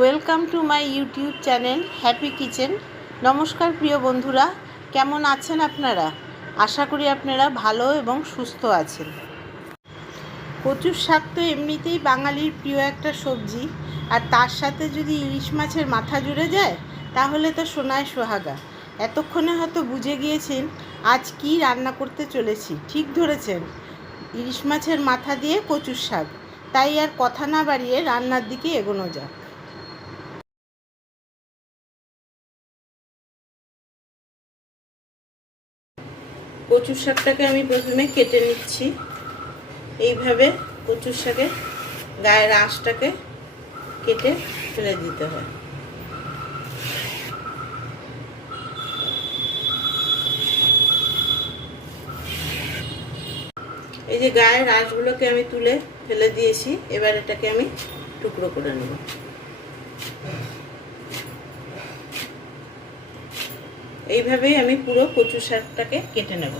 Welcome to my YouTube channel happy kitchen. নমস্কার প্রিয় বন্ধুরা, কেমন আছেন আপনারা? আশা করি আপনারা ভালো এবং সুস্থ আছেন। কচুর শাক তো এমনিতেই বাঙালির প্রিয় একটা সবজি, আর তার সাথে যদি ইলিশ মাছের মাথা জুড়ে যায় তাহলে তো সোনায় সোহাগা। এতক্ষণে হয়তো বুঝে গিয়েছেন আজ কি রান্না করতে চলেছি। ঠিক ধরেছেন, ইলিশ মাছের মাথা দিয়ে কচুর শাক। তাই আর কথা না বাড়িয়ে রান্নার দিকে এগোনো যাক। কচুর শাকটাকে আমি প্রথমে কেটে নিচ্ছি। এইভাবে কচুর শাকের গায়ের আঁশটাকে কেটে ফেলে দিতে হয়। এই যে গায়ের আঁশগুলোকে আমি তুলে ফেলে দিয়েছি, এবার এটাকে আমি টুকরো করে নেব। এইভাবেই আমি পুরো কচুর শাকটাকে কেটে নেব।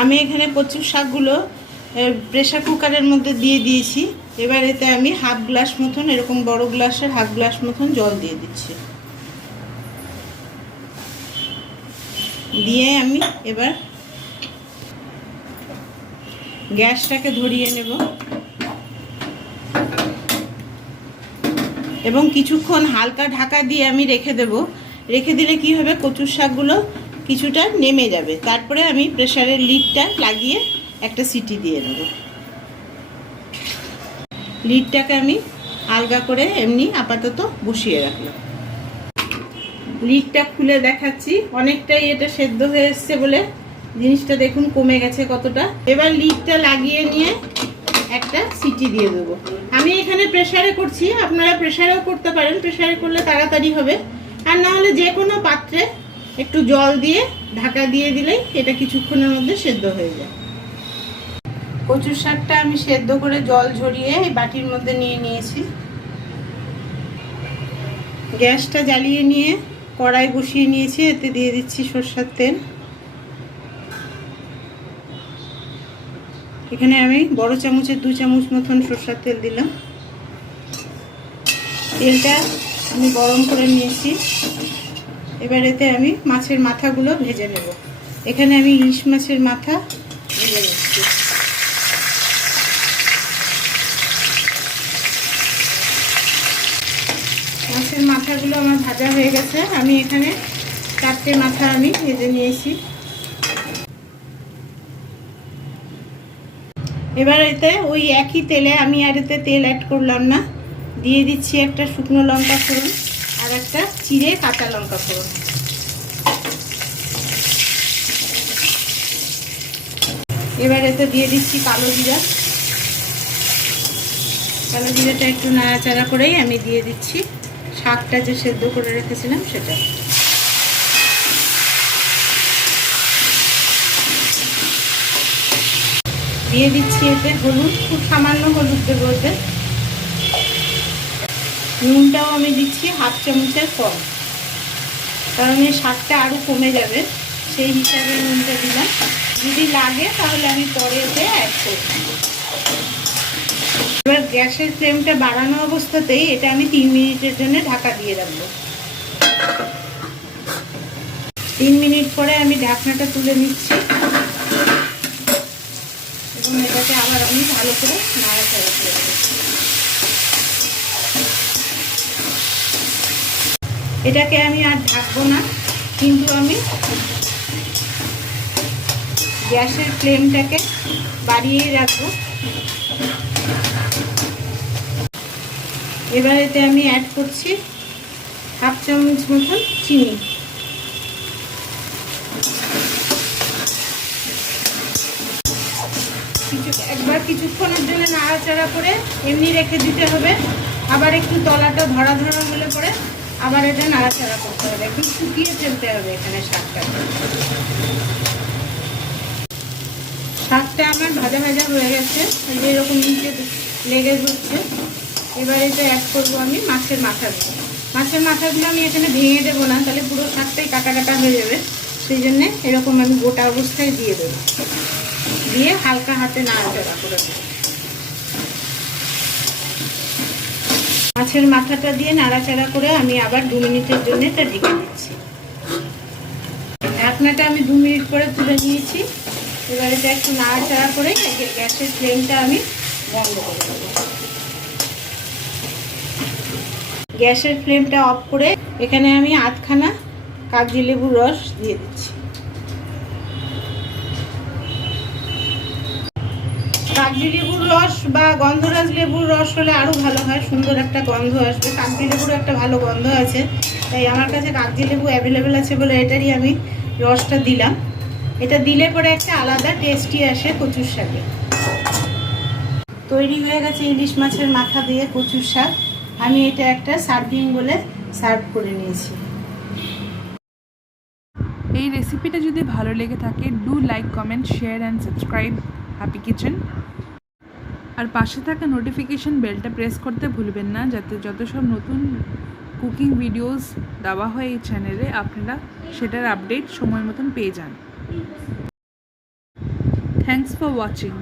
আমি এখানে কচুর শাকগুলো প্রেসার কুকারের মধ্যে দিয়ে দিয়েছি। এবার এতে আমি হাফ গ্লাস মতন, এরকম বড় গ্লাসের হাফ গ্লাস মতন জল দিয়ে দিচ্ছি। দিয়ে আমি এবার গ্যাসটাকে ধরিয়ে নেব এবং কিছুক্ষণ হালকা ঢাকা দিয়ে আমি রেখে দেব। রেখে দিলে কি হবে, কচুর শাকগুলো কিছুটা নেমে যাবে। তারপরে আমি প্রেসারের লিডটা লাগিয়ে একটা সিটি দিয়ে নেব। লিডটাকে আমি আলগা করে এমনি আপাতত বসিয়ে রাখলাম। লিডটা খুলে দেখাচ্ছি, অনেকটাই এটা সেদ্ধ হয়ে এসছে বলে জিনিসটা দেখুন কমে গেছে কতটা। এবার লিডটা লাগিয়ে নিয়ে একটা সিটি দিয়ে দেবো। আমি এখানে প্রেসারে করছি, আপনারা প্রেসারেও করতে পারেন। প্রেসারে করলে তাড়াতাড়ি হবে। আর না হলে যে কোনো পাত্রে একটু জল দিয়ে ঢাকা দিয়ে দিলেই এটা কিছুক্ষণের মধ্যে সেদ্ধ হয়ে যায়। কচুর শাকটা আমি সেদ্ধ করে জল ঝরিয়ে এই বাটির মধ্যে নিয়ে নিয়েছি। গ্যাসটা জ্বালিয়ে নিয়ে কড়াই বসিয়ে নিয়েছি, এতে দিয়ে দিচ্ছি সরষের তেল। এখানে আমি বড় চামচের 2 চামচ মতন সরষের তেল দিলাম। তেলটা আমি গরম করে নিয়েছি। এবার এতে আমি মাছের মাথাগুলো ভেজে নেব। এখানে আমি ইলিশ মাছের মাথা ভেজে নিচ্ছি। মাছের মাথাগুলো আমার ভাজা হয়ে গেছে। আমি এখানে 4টে মাথা আমি ভেজে নিয়েছি। এবার এতে ওই একই তেলে আমি আর এতে তেল অ্যাড করলাম না, দিয়ে দিচ্ছি একটা শুকনো লঙ্কা ফোড়ন আর একটা চিড়ে কাঁচা লঙ্কা ফোড়ন। এবার এতে দিয়ে দিচ্ছি কালো জিরা। কালো জিরাটা একটু নাড়াচাড়া করেই আমি দিয়ে দিচ্ছি শাকটা যে সেদ্ধ করে রেখেছিলাম সেটা। দিয়ে দিচ্ছি এতে হলুদ, খুব সামান্য হলুদ দেবো এতে। নুনটাও আমি দিচ্ছি হাফ চামচের কম, কারণ এই শাকটা আরও কমে যাবে, সেই হিসাবে নুনটা দিলাম। যদি লাগে তাহলে আমি পরে এতে অ্যাড করব। এবার গ্যাসের ফ্লেমটা বাড়ানো অবস্থাতেই এটা আমি 3 মিনিটের জন্য ঢাকা দিয়ে রাখবো। 3 মিনিট পরে আমি ঢাকনাটা তুলে নিচ্ছি এবং এটাকে আবার আমি ভালো করে নাড়াচাড়া করে দেব। এটাকে আমি আর ঢাকবো না, কিন্তু আমি গ্যাসের ফ্লেমটাকে বাড়িয়েই রাখবো। এবার এতে আমি অ্যাড করছি হাফ চামচ মতন চিনি। একবার কিছুক্ষণের জন্য নাড়াচাড়া করে এমনি রেখে দিতে হবে। আবার একটু তলাটা ধরা ধরা হলে পরে আবার এটা নাড়াচাড়া করতে হবে, একটু শুকিয়ে ফেলতে হবে এখানে শাকটাকে। শাকটা আমার ভাজা ভাজা হয়ে গেছে, এরকম নিচে লেগে যাচ্ছে। এবার এটা অ্যাড করবো আমি মাছের মাথাগুলো। মাছের মাথাগুলো আমি এখানে ভেঙে দেবো না, তাহলে পুরো শাকটাই কাটা কাটা হয়ে যাবে। সেই জন্যে এরকম আমি গোটা অবস্থায় দিয়ে দেবো, দিয়ে হালকা হাতে নাড়াচাড়া করে দেবো। মাছের মাথাটা দিয়ে নাড়াচাড়া করে আমি আবার 2 মিনিটের জন্য এটা ঢেকে দিচ্ছি। ঢাকনাটা আমি 2 মিনিট পরে তুলে নিয়েছি। এবার এটা একটু নাড়াচাড়া করে গ্যাসের ফ্লেমটা আমি বন্ধ করে দেবো। গ্যাসের ফ্লেমটা অফ করে এখানে আমি আধখানা কাগজি লেবুর রস দিয়ে দিচ্ছি। কাগজি লেবুর রস বা গন্ধরাজ লেবুর রস হলে আরও ভালো হয়, সুন্দর একটা গন্ধ আসবে। কাগজি লেবুর একটা ভালো গন্ধ আছে, তাই আমার কাছে কাগজি লেবু অ্যাভেলেবেল আছে বলে এটারই আমি রসটা দিলাম। এটা দিলে পরে একটা আলাদা টেস্টি আসে কচুর শাকে। তৈরি হয়ে গেছে ইলিশ মাছের মাথা দিয়ে কচুর শাক। আমি এটা একটা সার্ভিং বলে সার্ভ করে নিয়েছি। এই রেসিপিটা যদি ভালো লেগে থাকে, do like, comment, share and subscribe happy kitchen. আর পাশে থাকা নোটিফিকেশন বেলটা প্রেস করতে ভুলবেন না, যাতে যত সব নতুন কুকিং ভিডিওস দেওয়া হয় এই চ্যানেলে আপনারা সেটার আপডেট সময় মতন পেয়ে যান। Thanks for watching.